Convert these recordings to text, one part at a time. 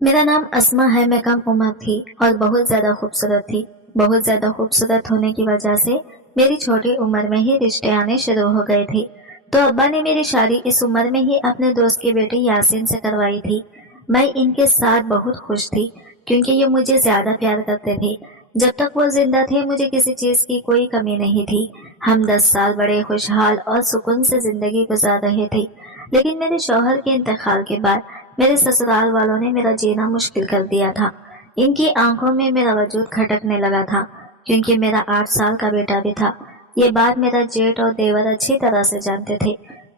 मेरा नाम अस्मा है। मैं कम उम्र थी और बहुत ज्यादा खूबसूरत थी। बहुत ज्यादा खूबसूरत होने की वजह से मेरी छोटी उम्र में ही रिश्ते आने शुरू हो गए थे। तो अब्बा ने मेरी शादी इस उम्र में ही अपने दोस्त की बेटी यासीन से करवाई थी। मैं इनके साथ बहुत खुश थी क्योंकि ये मुझे ज्यादा प्यार करते थे। जब तक वो जिंदा थे मुझे किसी चीज की कोई कमी नहीं थी। हम 10 साल बड़े खुशहाल और सुकून से जिंदगी गुजार रहे थे। लेकिन मेरे शौहर के इंतकाल के बाद मेरे ससुराल वालों ने मेरा जीना मुश्किल कर दिया था। इनकी आंखों में मेरा वजूद खटकने लगा था क्योंकि मेरा 8 साल का बेटा भी था। ये बात मेरा जेठ और देवर अच्छी तरह से जानते थे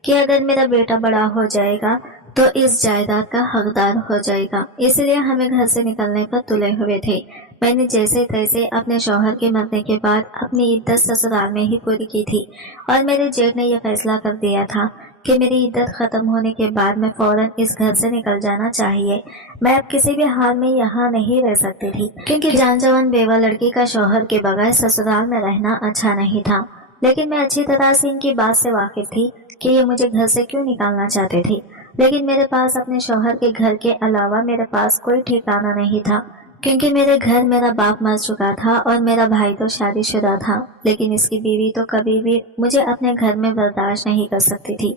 कि अगर मेरा बेटा बड़ा हो जाएगा तो इस जायदाद का हकदार हो जाएगा। इसलिए हमें घर से निकलने पर तुले हुए थे। मैंने जैसे तैसे अपने शौहर के मरने के बाद अपनी इद्दत ससुराल में ही पूरी की थी और मेरे जेठ ने यह फैसला कर दिया था कि मेरी इद्दत खत्म होने के बाद मैं फौरन इस घर से निकल जाना चाहिए। मैं अब किसी भी हाल में यहाँ नहीं रह सकती थी क्योंकि जान जवान बेवा लड़की का शौहर के बगैर ससुराल में रहना अच्छा नहीं था। लेकिन मैं अच्छी तरह से इनकी बात से वाकिफ थी कि ये मुझे घर से क्यों निकालना चाहते थे। लेकिन मेरे पास अपने शौहर के घर के अलावा मेरे पास कोई ठिकाना नहीं था क्योंकि मेरे घर मेरा बाप मर चुका था और मेरा भाई तो शादीशुदा था। लेकिन इसकी बीवी तो कभी भी मुझे अपने घर में बर्दाश्त नहीं कर सकती थी।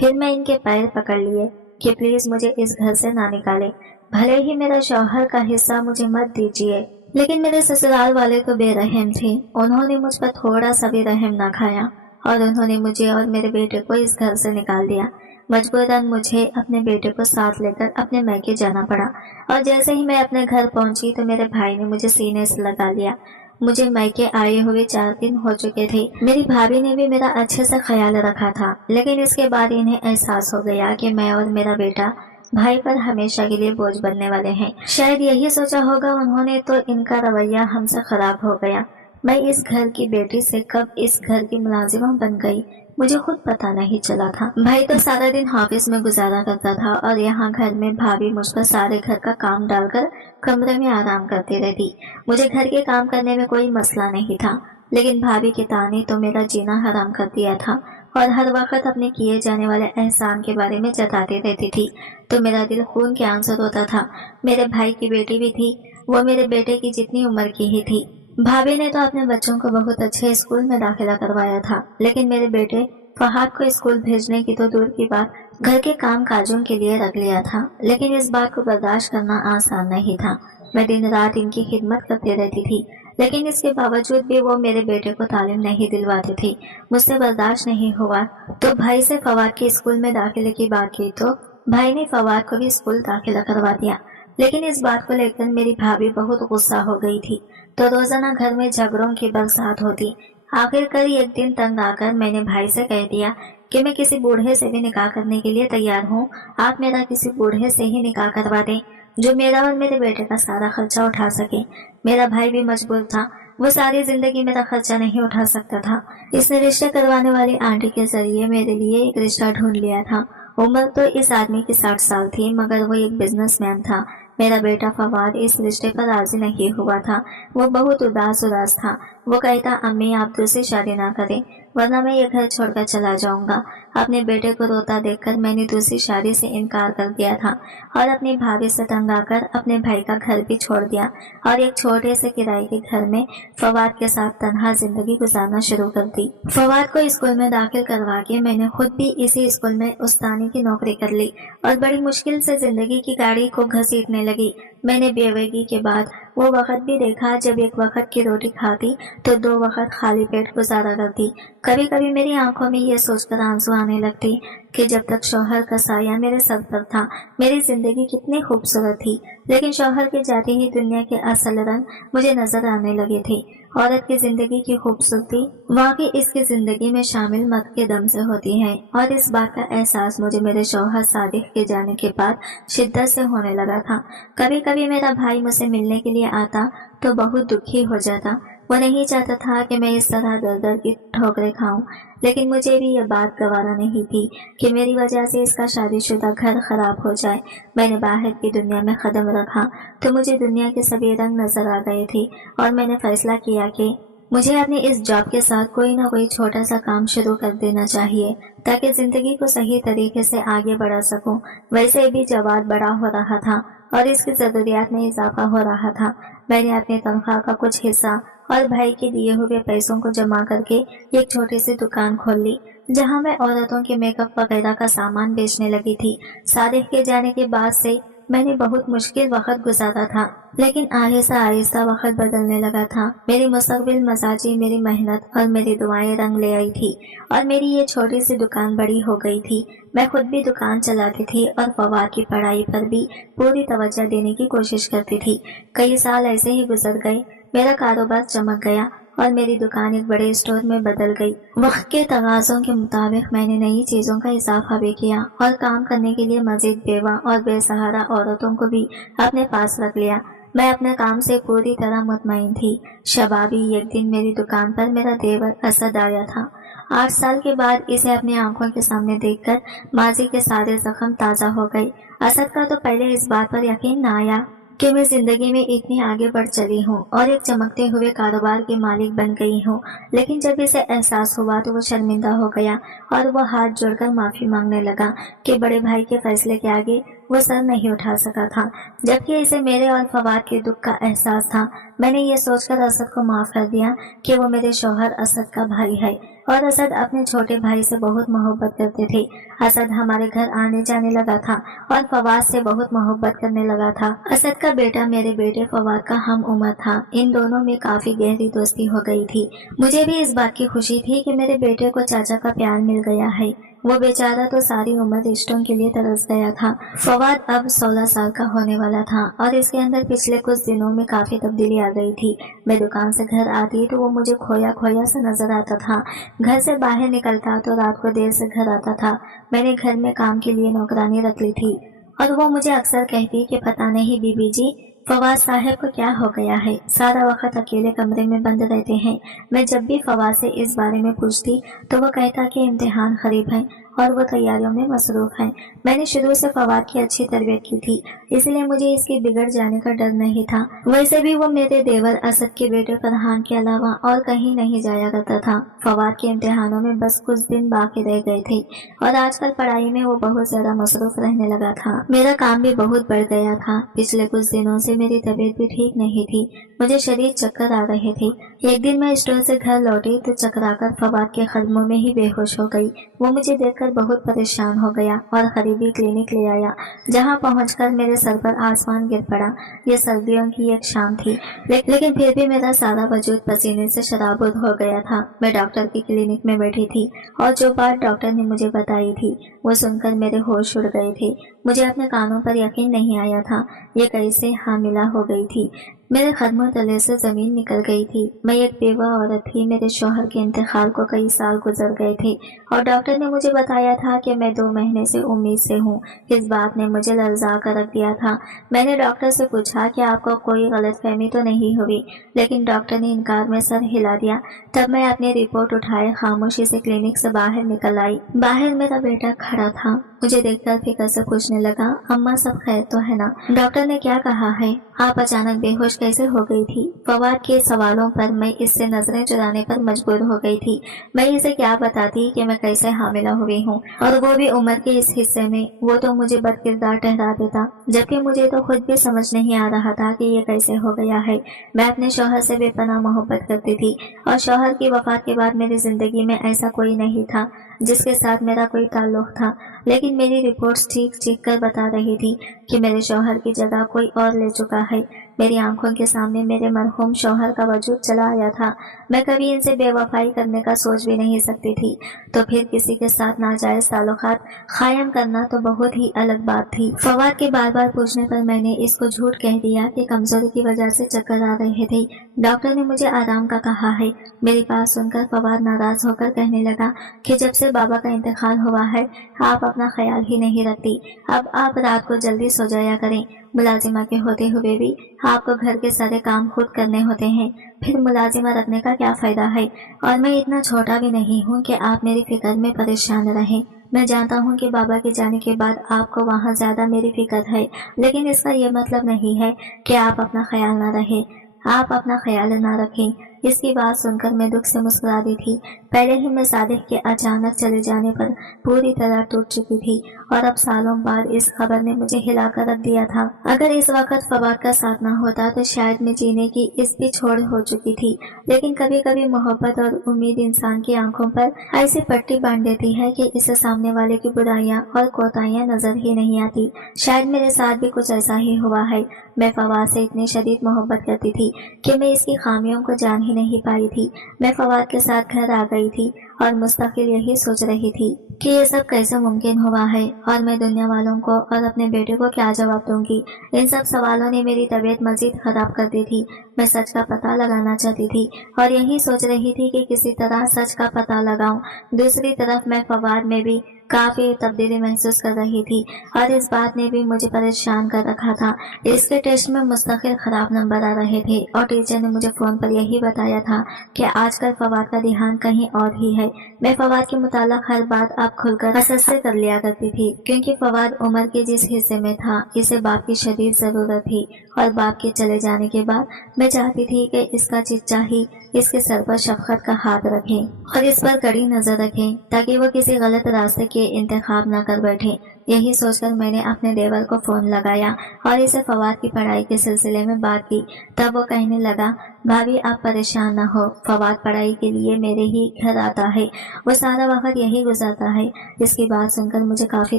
फिर मैं इनके पैर पकड़ लिए कि प्लीज मुझे इस घर से ना निकाले, भले ही मेरा शौहर का हिस्सा मुझे मत दीजिए। लेकिन मेरे ससुराल वाले तो बेरहम थे। उन्होंने मुझ पर थोड़ा सा भी रहम ना खाया और उन्होंने मुझे और मेरे बेटे को इस घर से निकाल दिया। मजबूरन मुझे अपने बेटे को साथ लेकर अपने मैके जाना पड़ा और जैसे ही मैं अपने घर पहुंची तो मेरे भाई ने मुझे सीने से लगा लिया। मुझे मैके आए हुए 4 दिन हो चुके थे। मेरी भाभी ने भी मेरा अच्छे से ख्याल रखा था, लेकिन इसके बाद इन्हें एहसास हो गया कि मैं और मेरा बेटा भाई पर हमेशा के लिए बोझ बनने वाले हैं। शायद यही सोचा होगा उन्होंने, तो इनका रवैया हमसे खराब हो गया। मैं इस घर की बेटी से कब इस घर की मुलाजिमा बन गई मुझे खुद पता नहीं चला था। भाई तो सारा दिन ऑफिस में गुजारा करता था और यहाँ घर में भाभी मुझ पर सारे घर का काम डालकर कमरे में आराम करती रहती। मुझे घर के काम करने में कोई मसला नहीं था, लेकिन भाभी के ताने तो मेरा जीना हराम कर दिया था और हर वक्त अपने किए जाने वाले एहसान के बारे में जताती रहती थी। तो मेरा दिल खून के आंसू होता था। मेरे भाई की बेटी भी थी, वो मेरे बेटे की जितनी उम्र की ही थी। भाभी ने तो अपने बच्चों को बहुत अच्छे स्कूल में दाखिला करवाया था, लेकिन मेरे बेटे फहाद को स्कूल भेजने की तो दूर की बात, घर के काम काजों के लिए रख लिया था। लेकिन इस बात को बर्दाश्त करना आसान नहीं था। मैं दिन रात इनकी खिदमत करती रहती थी, लेकिन इसके बावजूद भी वो मेरे बेटे को तालीम नहीं दिलवाती थी। मुझसे बर्दाश्त नहीं हुआ तो भाई से फवाद के स्कूल में दाखिले की बात की तो भाई ने फवाद को भी स्कूल दाखिला करवा दिया। लेकिन इस बात को लेकर मेरी भाभी बहुत गुस्सा हो गई थी, तो रोजाना घर में झगड़ों की बरसात होती। आखिरकार एक दिन तंग आकर मैंने भाई से कह दिया कि मैं किसी बूढ़े से भी निकाह करने के लिए तैयार हूँ। आप मेरा किसी बूढ़े से ही निकाह करवा दें जो मेरा और मेरे बेटे का सारा खर्चा उठा सके। मेरा भाई भी मजबूर था, वो सारी जिंदगी मेरा खर्चा नहीं उठा सकता था। इसने रिश्ते करवाने वाली आंटी के जरिए मेरे लिए एक रिश्ता ढूंढ लिया था। उम्र तो इस आदमी की 60 साल थी, मगर वो एक बिजनेसमैन था। मेरा बेटा फवाद इस रिश्ते पर राजी नहीं हुआ था। वो बहुत उदास उदास था। वो कहता, अम्मी आप दूसरी शादी ना करें वरना मैं ये घर छोड़कर चला जाऊंगा। अपने बेटे को रोता देखकर मैंने दूसरी शादी से इनकार कर दिया था और अपनी भाभी से तंग आकर अपने भाई का घर भी छोड़ दिया और एक छोटे से किराए के घर में फवाद के साथ तन्हा जिंदगी गुजारना शुरू कर दी। फवाद को स्कूल में दाखिल करवा के मैंने खुद भी इसी स्कूल में उस्तानी की नौकरी कर ली और बड़ी मुश्किल से जिंदगी की गाड़ी को घसीटने लगी। मैंने बेवगी के बाद वो वक्त भी देखा जब एक वक्त की रोटी खाती तो 2 वक्त खाली पेट गुजारा करती। कभी कभी मेरी आंखों में ये सोचकर आंसू आने लगती कि जब तक शौहर का साया मेरे सर पर था मेरी जिंदगी कितनी खूबसूरत थी। लेकिन शौहर के जाते ही दुनिया के असल रंग मुझे नजर आने लगे थे। औरत की जिंदगी की खूबसूरती वाकई इसकी जिंदगी में शामिल मर्द के दम से होती है और इस बात का एहसास मुझे मेरे शौहर सादिक के जाने के बाद शिद्दत से होने लगा था। कभी कभी मेरा भाई मुझसे मिलने के लिए आता तो बहुत दुखी हो जाता। वो नहीं चाहता था कि मैं इस तरह दर दर की ठोकरें खाऊं, लेकिन मुझे भी ये बात गवारा नहीं थी कि मेरी वजह से इसका शादीशुदा घर खराब हो जाए। मैंने बाहर की दुनिया में कदम रखा तो मुझे दुनिया के सभी रंग नजर आ गए थे और मैंने फैसला किया कि मुझे अपने इस जॉब के साथ कोई ना कोई छोटा सा काम शुरू कर देना चाहिए ताकि जिंदगी को सही तरीके से आगे बढ़ा सकूं। वैसे भी जवाब बड़ा हो रहा था और इसकी जरूरियात में इजाफा हो रहा था। मैंने अपनी तनख्वाह का कुछ हिस्सा और भाई के दिए हुए पैसों को जमा करके एक छोटी सी दुकान खोल ली, जहां मैं औरतों के मेकअप वगैरह का सामान बेचने लगी थी। सादिक के जाने के बाद से मैंने बहुत मुश्किल वक्त गुजारा था, लेकिन आहिस्ता आहिस्ता वक्त बदलने लगा था। मेरी मुस्तकबिल मजाजी मेरी मेहनत और मेरी दुआएं रंग ले आई थी और मेरी ये छोटी सी दुकान बड़ी हो गई थी। मैं खुद भी दुकान चलाती थी और फवाद की पढ़ाई पर भी पूरी तवज्जो देने की कोशिश करती थी। कई साल ऐसे ही गुजर गए। मेरा कारोबार चमक गया और मेरी दुकान एक बड़े स्टोर में बदल गई। वक्त के तकाज़ों के मुताबिक मैंने नई चीज़ों का इजाफा भी किया और काम करने के लिए मजीद बेवा और बेसहारा औरतों को भी अपने पास रख लिया। मैं अपने काम से पूरी तरह मुतमईन थी। शबाबी एक दिन मेरी दुकान पर मेरा देवर असद आया था। 8 साल के बाद इसे अपनी आंखों के सामने देखकर माजी के सारे जख्म ताज़ा हो गए। असद का तो पहले इस बात पर यकीन न आया कि मैं जिंदगी में इतनी आगे बढ़ चली हूँ और एक चमकते हुए कारोबार की मालिक बन गई हूँ। लेकिन जब इसे एहसास हुआ तो वो शर्मिंदा हो गया और वो हाथ जोड़कर माफी मांगने लगा कि बड़े भाई के फैसले के आगे वो सर नहीं उठा सका था, जबकि इसे मेरे और फवाद के दुख का एहसास था। मैंने ये सोचकर असद को माफ कर दिया कि वो मेरे शौहर असद का भाई है और असद अपने छोटे भाई से बहुत मोहब्बत करते थे। असद हमारे घर आने जाने लगा था और फवाद से बहुत मोहब्बत करने लगा था। असद का बेटा मेरे बेटे फवाद का हम उम्र था। इन दोनों में काफी गहरी दोस्ती हो गई थी। मुझे भी इस बात की खुशी थी कि मेरे बेटे को चाचा का प्यार मिल गया है। वो बेचारा तो सारी उम्र रिश्तों के लिए तरस गया था। फवाद अब 16 साल का होने वाला था और इसके अंदर पिछले कुछ दिनों में काफी तब्दीली आ गई थी। मैं दुकान से घर आती तो वो मुझे खोया खोया सा नजर आता था। घर से बाहर निकलता तो रात को देर से घर आता था। मैंने घर में काम के लिए नौकरानी रख ली थी और वो मुझे अक्सर कहती कि पता नहीं बीबी जी फवाद साहब को क्या हो गया है, सारा वक्त अकेले कमरे में बंद रहते हैं। मैं जब भी फवाद से इस बारे में पूछती तो वो कहता कि इम्तिहान करीब है और वो तैयारियों में मसरूफ है। मैंने शुरू से फवाद की अच्छी तरबियत की थी, इसलिए मुझे इसके बिगड़ जाने का डर नहीं था। वैसे भी वो मेरे देवर असद के बेटे फरहान के अलावा और कहीं नहीं जाया करता था। फवाद के इम्तिहानों में बस कुछ दिन बाकी रह गए थे और आजकल पढ़ाई में वो बहुत ज्यादा मसरूफ रहने लगा था। मेरा काम भी बहुत बढ़ गया था। पिछले कुछ दिनों से मेरी तबीयत भी ठीक नहीं थी। मुझे शरीर चक्कर आ रहे थे। एक दिन मैं स्टोर से घर लौटी तो चकराकर फवाद के कदमों में ही बेहोश हो गई। वो मुझे देखकर बहुत परेशान हो गया और करीबी क्लिनिक ले आया, जहां पहुंचकर मेरे सर पर आसमान गिर पड़ा। ये सर्दियों की एक शाम थी, लेकिन फिर भी मेरा सारा वजूद पसीने से शराबुद हो गया था। मैं डॉक्टर की क्लिनिक में बैठी थी और जो बात डॉक्टर ने मुझे बताई थी वो सुनकर मेरे होश उड़ गए थे। मुझे अपने कानों पर यकीन नहीं आया था। ये कैसे हामिला हो गई थी। मेरे कदमों तले से जमीन निकल गई थी। मैं एक बेवा औरत थी। मेरे शौहर के इंतकाल को कई साल गुजर गए थे और डॉक्टर ने मुझे बताया था कि मैं 2 महीने से उम्मीद से हूँ। इस बात ने मुझे लर्जा कर रख दिया था। मैंने डॉक्टर से पूछा कि आपको कोई गलतफहमी तो नहीं हुई, लेकिन डॉक्टर ने इनकार में सर हिला दिया। तब मैं अपनी रिपोर्ट उठाए खामोशी से क्लिनिक से बाहर निकल आई। बाहर मेरा बेटा खड़ा था। मुझे देखकर फिक्र से पूछने लगा, अम्मा सब खैर तो है ना? डॉक्टर ने क्या कहा है? आप अचानक बेहोश कैसे हो गई थी? फवाद के सवालों पर मैं इससे नजरें चुराने पर मजबूर हो गई थी। मैं इसे क्या बताती कि मैं कैसे हामिला हुई हूँ, और वो भी उम्र के इस हिस्से में। वो तो मुझे बदकिरदार ठहरा देता, जबकि मुझे तो खुद भी समझ नहीं आ रहा था कि ये कैसे हो गया है। मैं अपने शौहर से बेपनाह मोहब्बत करती थी और शौहर की वफात के बाद मेरी जिंदगी में ऐसा कोई नहीं था जिसके साथ मेरा कोई ताल्लुक था। लेकिन मेरी रिपोर्ट्स ठीक ठीक कर बता रही थी कि मेरे शौहर की जगह कोई और ले चुका है। मेरी आंखों के सामने मेरे मरहूम शौहर का वजूद चला आया था। मैं कभी इनसे बेवफाई करने का सोच भी नहीं सकती थी, तो फिर किसी के साथ नाजायज ताल्लुकात कायम करना तो बहुत ही अलग बात थी। फवाद के बार बार पूछने पर मैंने इसको झूठ कह दिया कि कमजोरी की वजह से चक्कर आ रहे थे। डॉक्टर ने मुझे आराम का कहा है। मेरी बात सुनकर फवाद नाराज होकर कहने लगा कि जब से बाबा का इंतकाल हुआ है आप अपना ख्याल ही नहीं रखती। अब आप रात को जल्दी सो जाया करें। मुलाजिमा के होते हुए भी आपको घर के सारे काम खुद करने होते हैं, फिर मुलाजिमा रखने का क्या फायदा है? और मैं इतना छोटा भी नहीं हूँ कि आप मेरी फिक्र में परेशान रहें। मैं जानता हूँ कि बाबा के जाने के बाद आपको वहाँ ज्यादा मेरी फिक्र है, लेकिन इसका ये मतलब नहीं है कि आप अपना ख्याल ना रखें। आप अपना ख्याल ना रखें। اس کی بات سن کر میں دکھ سے مسکرا دی تھی۔ پہلے ہی میں صادق کے اچانک چلے جانے پر پوری طرح ٹوٹ چکی تھی اور اب سالوں بعد اس خبر نے مجھے ہلا کر رکھ دیا تھا۔ اگر اس وقت فواد کا ساتھ نہ ہوتا تو شاید میں جینے کی اس بھی چھوڑ ہو چکی تھی، لیکن کبھی کبھی محبت اور امید انسان کی آنکھوں پر ایسی پٹی باندھ دیتی ہے کہ اسے سامنے والے کی برائیاں اور کوتاہیاں نظر ہی نہیں آتی۔ شاید میرے ساتھ بھی کچھ ایسا ہی ہوا ہے۔ میں فواد سے اتنی شدید محبت کرتی تھی کہ میں اس کی خامیوں کو جان ہی نہیں پائی تھی۔ میں فواد کے ساتھ گھر آ گئی تھی اور مستقل یہی سوچ رہی تھی کہ یہ سب کیسے ممکن ہوا ہے اور میں دنیا والوں کو اور اپنے بیٹے کو کیا جواب دوں گی۔ ان سب سوالوں نے میری طبیعت مزید خراب کر دی تھی۔ میں سچ کا پتہ لگانا چاہتی تھی اور یہی سوچ رہی تھی کہ کسی طرح سچ کا پتہ لگاؤں۔ دوسری طرف میں فواد میں بھی کافی تبدیلی محسوس کر رہی تھی اور اس بات نے بھی مجھے پریشان کر رکھا تھا۔ اس کے ٹیسٹ میں مستقل خراب نمبر آ رہے تھے اور ٹیچر نے مجھے فون پر یہی بتایا تھا کہ آج کل فواد کا دھیان کہیں اور ہی ہے۔ میں فواد کے متعلق ہر بات اب کھل کر حسد سے کر لیا کرتی تھی، کیونکہ فواد عمر کے جس حصے میں تھا اسے باپ کی شدید ضرورت تھی اور باپ کے چلے جانے کے بعد میں چاہتی تھی کہ اس کا چچا ہی اس کے سر پر شفقت کا ہاتھ رکھے اور اس پر کڑی نظر رکھے تاکہ وہ کسی غلط راستے کے انتخاب نہ کر بیٹھے۔ یہی سوچ کر میں نے اپنے دیور کو فون لگایا اور اسے فواد کی پڑھائی کے سلسلے میں بات کی۔ تب وہ کہنے لگا، بھابھی آپ پریشان نہ ہو، فواد پڑھائی کے لیے میرے ہی گھر آتا ہے، وہ سارا وقت یہی گزارتا ہے۔ اس کی بات سن کر مجھے کافی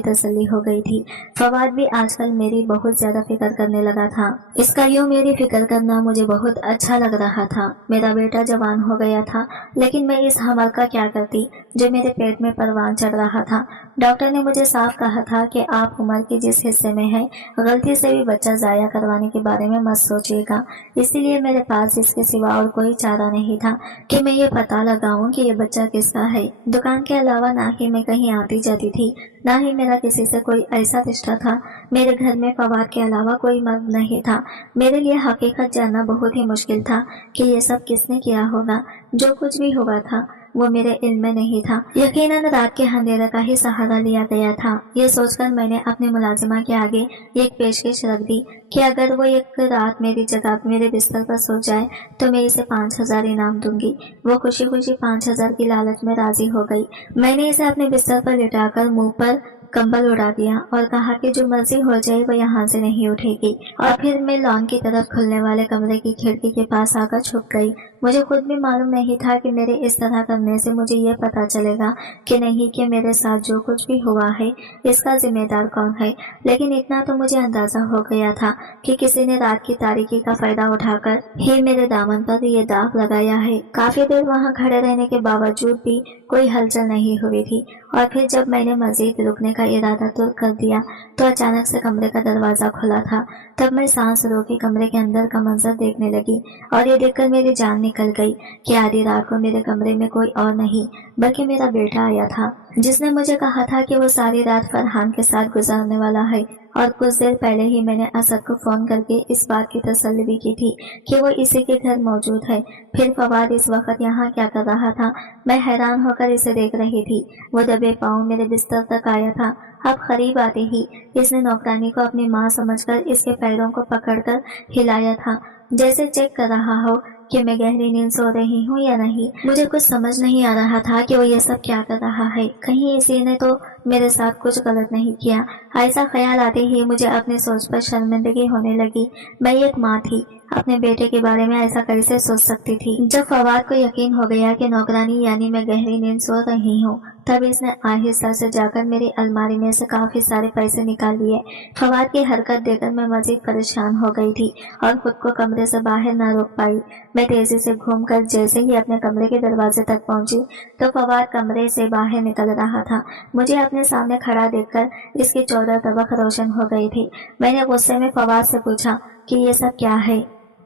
تسلی ہو گئی تھی۔ فواد بھی آج کل میری بہت زیادہ فکر کرنے لگا تھا۔ اس کا یوں میری فکر کرنا مجھے بہت اچھا لگ رہا تھا۔ میرا بیٹا جوان ہو گیا تھا، لیکن میں اس حمل کا کیا کرتی جو میرے پیٹ میں پروان چڑھ رہا تھا۔ ڈاکٹر نے مجھے صاف کہا تھا کہ آپ عمر کے جس حصے میں ہیں غلطی سے بھی بچہ ضائع کروانے کے بارے میں مت سوچیے گا۔ اسی لیے میرے پاس اس کے سوا اور کوئی چارہ نہیں تھا کہ میں یہ پتہ لگاؤں کہ یہ بچہ کس کا ہے۔ دکان کے علاوہ نہ ہی میں کہیں آتی جاتی تھی، نہ ہی میرا کسی سے کوئی ایسا رشتہ تھا۔ میرے گھر میں فواد کے علاوہ کوئی مرد نہیں تھا۔ میرے لیے حقیقت جاننا بہت ہی مشکل تھا کہ یہ سب کس نے کیا ہوگا۔ جو کچھ بھی ہوا تھا وہ میرے علم میں نہیں تھا، یقیناً رات کے اندھیرے کا ہی سہارا لیا گیا تھا۔ یہ سوچ کر میں نے اپنے ملازمہ کے آگے ایک پیشکش رکھ دی کہ اگر وہ ایک رات میری جگہ میرے بستر پر سو جائے تو میں اسے 5,000 انعام دوں گی۔ وہ خوشی خوشی 5,000 کی لالچ میں راضی ہو گئی۔ میں نے اسے اپنے بستر پر لٹا کر منہ پر کمبل اڑا دیا اور کہا کہ جو مرضی ہو جائے وہ یہاں سے نہیں اٹھے گی، اور پھر میں لان کی طرف کھلنے والے کمرے کی کھڑکی کے پاس آ کر چھپ گئی۔ مجھے خود بھی معلوم نہیں تھا کہ میرے اس طرح کرنے سے مجھے یہ پتا چلے گا کہ نہیں کہ میرے ساتھ جو کچھ بھی ہوا ہے اس کا ذمہ دار کون ہے، لیکن اتنا تو مجھے اندازہ ہو گیا تھا کہ کسی نے رات کی تاریکی کا فائدہ اٹھا کر ہی میرے دامن پر یہ داغ لگایا ہے۔ کافی دیر وہاں کھڑے رہنے کے باوجود بھی کوئی ہلچل نہیں ہوئی تھی، اور پھر جب میں نے مزید رکنے کا ارادہ ترک کر دیا تو اچانک سے کمرے کا دروازہ کھلا تھا۔ تب میں سانس روکے کمرے کے اندر کا منظر دیکھنے لگی اور یہ دیکھ کر میری جان نکل گئی کہ آدھی رات کو میرے کمرے میں کوئی اور نہیں بلکہ میرا بیٹا آیا تھا، جس نے مجھے کہا تھا کہ وہ ساری رات فرحان کے ساتھ گزارنے والا ہے، اور کچھ دیر پہلے ہی میں نے اسد کو فون کر کے اس بات کی تسلی بھی کی تھی کہ وہ اسی کے گھر موجود ہے۔ پھر فواد اس وقت یہاں کیا کر رہا تھا؟ میں حیران ہو کر اسے دیکھ رہی تھی۔ وہ دبے پاؤں میرے بستر تک آیا تھا۔ اب قریب آتے ہی اس نے نوکرانی کو اپنی ماں سمجھ کر اس کے پیروں کو پکڑ کر ہلایا تھا، جیسے چیک کر رہا ہو کہ میں گہری نیند سو رہی ہوں یا نہیں۔ مجھے کچھ سمجھ نہیں آ رہا تھا کہ وہ یہ سب کیا کر رہا ہے، کہیں اسی نے تو میرے ساتھ کچھ غلط نہیں کیا۔ ایسا خیال آتے ہی مجھے اپنی سوچ پر شرمندگی ہونے لگی۔ میں ایک ماں تھی، اپنے بیٹے کے بارے میں ایسا کیسے سوچ سکتی تھی؟ جب فواد کو یقین ہو گیا کہ نوکرانی یعنی میں گہری نیند سو رہی ہوں، تب اس نے آہستہ سے جا کر میری الماری میں سے کافی سارے پیسے نکال لیے۔ فواد کی حرکت دیکھ کر میں مزید پریشان ہو گئی تھی اور خود کو کمرے سے باہر نہ روک پائی۔ میں تیزی سے گھوم کر جیسے ہی اپنے کمرے کے دروازے تک پہنچی تو فواد کمرے سے باہر نکل رہا تھا۔ مجھے اپنے سامنے کھڑا دیکھ کر اس کی 14 طبق روشن ہو گئی تھی۔ میں نے غصے میں فواد سے پوچھا کہ یہ سب کیا ہے،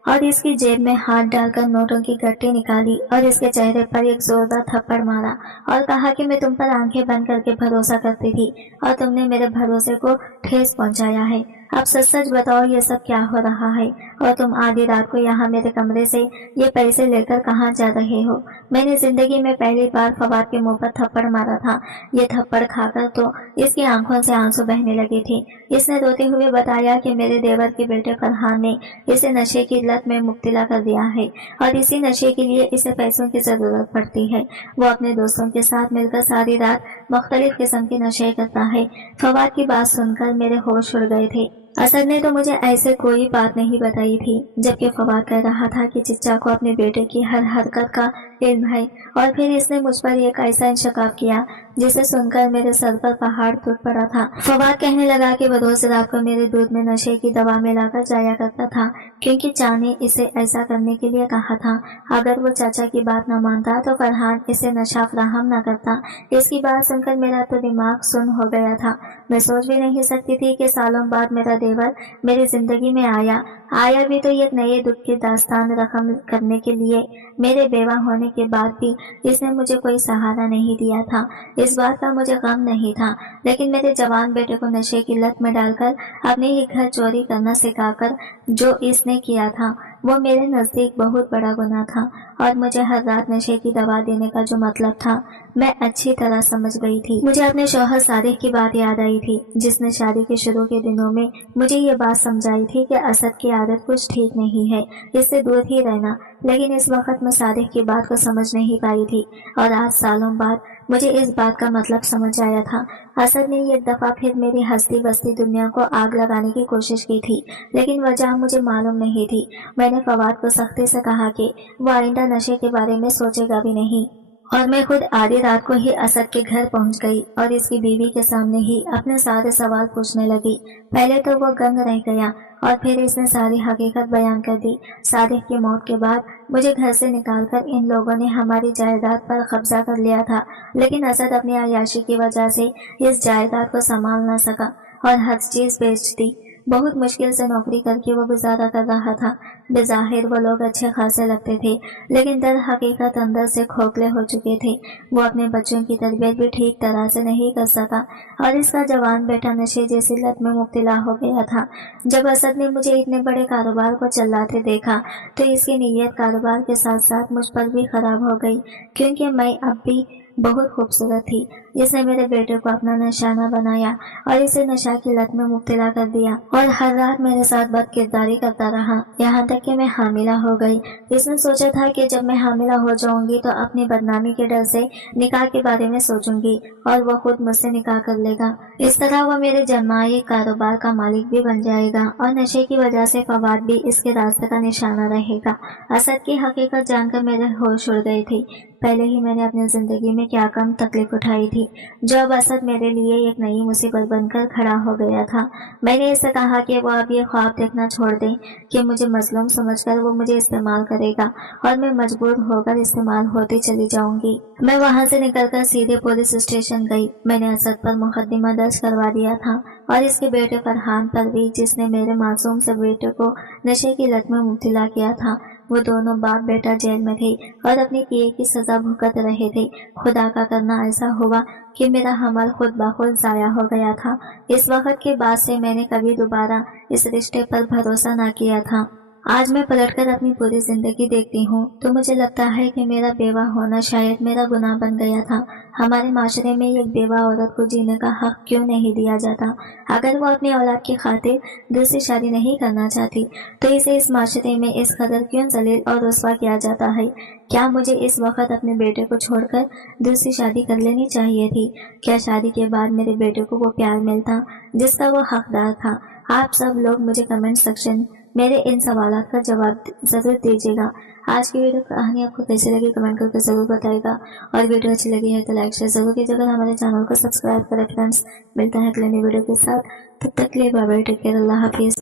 اور اس کی جیب میں ہاتھ ڈال کر نوٹوں کی گٹی نکالی اور اس کے چہرے پر ایک زوردار تھپڑ مارا اور کہا کہ میں تم پر آنکھیں بند کر کے بھروسہ کرتی تھی اور تم نے میرے بھروسے کو ٹھیس پہنچایا ہے۔ आप सच सच बताओ ये सब क्या हो रहा है, और तुम आधी रात को यहाँ मेरे कमरे से ये पैसे लेकर कहाँ जा रहे हो? मैंने जिंदगी में पहली बार फवाद के मुंह पर थप्पड़ मारा था। ये थप्पड़ खाकर तो इसकी आंखों से आंसू बहने लगे थे। इसने रोते हुए बताया कि मेरे देवर के बेटे फरहान ने इसे नशे की लत में मुब्तला कर दिया है और इसी नशे के लिए इसे पैसों की जरूरत पड़ती है। वो अपने दोस्तों के साथ मिलकर सारी रात मुख्तलिफ किस्म के नशे करता है। फवाद की बात सुनकर मेरे होश उड़ गए थे। असद ने तो मुझे ऐसे कोई बात नहीं बताई थी, जबकि फवाद कह रहा था कि चिच्चा को अपने बेटे की हर हरकत का इल्म है, और फिर इसने मुझ पर एक ऐसा इंशकाफ किया जिसे सुनकर मेरे सर पर पहाड़ टूट पड़ा था। फवाद कहने लगा कि वो रोज रात को मेरे दूध में नशे की दवा मिलाकर जाया करता था, क्योंकि चा ने इसे ऐसा करने के लिए कहा था। अगर वो चाचा की बात न मानता तो फरहान इसे नशा फराहम न करता। इसकी बात सुनकर मेरा तो दिमाग सुन्न हो गया था। मैं सोच भी नहीं सकती थी कि सालों बाद मेरा देवर मेरी जिंदगी में आया भी तो एक नए दुख की दास्तान रकम करने के लिए। मेरे बेवा होने के बाद भी इसने मुझे कोई सहारा नहीं दिया था। इस बात का मुझे गम नहीं था, लेकिन मेरे जवान बेटे को नशे की लत में डालकर अपने ही घर चोरी करना सिखाकर जो इसने किया था वो मेरे नजदीक बहुत बड़ा गुनाह था, और मुझे हर रात नशे की दवा देने का जो मतलब था मैं अच्छी तरह समझ गई थी। मुझे अपने शौहर सादिक की बात याद आई थी, जिसने शादी के शुरू के दिनों में मुझे ये बात समझाई थी कि असद की आदत कुछ ठीक नहीं है, इससे दूर ही रहना। लेकिन इस वक्त मैं सादिक की बात को समझ नहीं पाई थी, और आज सालों बाद मुझे इस बात का मतलब समझ आया था। असद ने एक दफा फिर मेरी हंसती बसती दुनिया को आग लगाने की कोशिश की थी, लेकिन वजह मुझे मालूम नहीं थी। मैंने फवाद को सख्ती से कहा कि वो आइंदा नशे के बारे में सोचेगा भी नहीं, और मैं खुद आधी रात को ही असद के घर पहुंच गई और इसकी बीवी के सामने ही अपने सारे सवाल पूछने लगी। पहले तो वो गंग रह गया, और फिर इसने सारी हकीकत बयान कर दी। सादिक की मौत के बाद मुझे घर से निकालकर इन लोगों ने हमारी जायदाद पर कब्जा कर लिया था, लेकिन असद अपनी अय्याशी की वजह से इस जायदाद को संभाल न सका और हर चीज बेच दी। बहुत मुश्किल से नौकरी करके वो गुजारा कर रहा था। बेज़ाहिर वो लोग अच्छे खासे लगते थे, लेकिन दर हकीकत अंदर से खोखले हो चुके थे। वो अपने बच्चों की तरबियत भी ठीक तरह से नहीं कर सका, और इसका जवान बेटा नशे जैसी लत में मुब्तला हो गया था। जब असद ने मुझे इतने बड़े कारोबार को चलाते देखा तो इसकी नीयत कारोबार के साथ साथ मुझ पर भी खराब हो गई, क्योंकि मैं अब भी बहुत खूबसूरत थी। इसने मेरे बेटे को अपना निशाना बनाया और इसे नशा की लत में मुब्तला कर दिया, और हर रात मेरे साथ बदकिरदारी करता रहा, यहाँ तक कि मैं हामिला हो गई। इसने सोचा था कि जब मैं हामिला हो जाऊंगी तो अपनी बदनामी के डर से निकाह के बारे में सोचूंगी और वो खुद मुझसे निकाह कर लेगा। इस तरह वो मेरे जमाई कारोबार का मालिक भी बन जाएगा, और नशे की वजह से फवाद भी इसके रास्ते का निशाना रहेगा। असद की हकीकत जानकर मेरे होश उड़ गए थे। पहले ही मैंने अपनी जिंदगी में क्या कम तकलीफ उठाई थी, जो अब असद मेरे लिए एक नई मुसीबत बनकर खड़ा हो गया था। मैंने इसे कहा कि वो अब ये ख्वाब देखना छोड़ दें कि मुझे मजलूम समझकर वो मुझे इस्तेमाल करेगा, और मैं मजबूर होकर इस्तेमाल होती चली जाऊंगी। मैं वहां से निकलकर सीधे पुलिस स्टेशन गई। मैंने असद पर मुकदमा दर्ज करवा दिया था, और इसके बेटे फरहान पर भी, जिसने मेरे मासूम से बेटे को नशे की लत में मुब्तला किया था। वो दोनों बाप बेटा जेल में थे और अपने किए की सजा भुगत रहे थे। खुदा का करना ऐसा हुआ कि मेरा हमल खुद ब खुद जाया हो गया था। इस वक्त के बाद से मैंने कभी दोबारा इस रिश्ते पर भरोसा न किया था। आज मैं पलटकर अपनी पूरी जिंदगी देखती हूँ तो मुझे लगता है कि मेरा बेवा होना शायद मेरा गुनाह बन गया था। हमारे माशरे में एक बेवा औरत को जीने का हक क्यों नहीं दिया जाता? अगर वो अपनी औलाद की खातिर दूसरी शादी नहीं करना चाहती तो इसे इस माशरे में इस कदर क्यों जलील और रुस्वा किया जाता है? क्या मुझे इस वक्त अपने बेटे को छोड़कर दूसरी शादी कर लेनी चाहिए थी? क्या शादी के बाद मेरे बेटे को वो प्यार मिलता जिसका वो हकदार था? आप सब लोग मुझे कमेंट सेक्शन मेरे इन सवालों का जवाब जरूर दीजिएगा। आज की वीडियो कहानी आपको कैसी लगी कमेंट करके जरूर बताएगा, और वीडियो अच्छी लगी है तो लाइक शेयर जरूर कीजिएगा। हमारे चैनल को सब्सक्राइब करें फ्रेंड्स। मिलता है अगले नई वीडियो के साथ, तब तक के लिए बाय बाय, टेक केयर, अल्लाह हाफिज।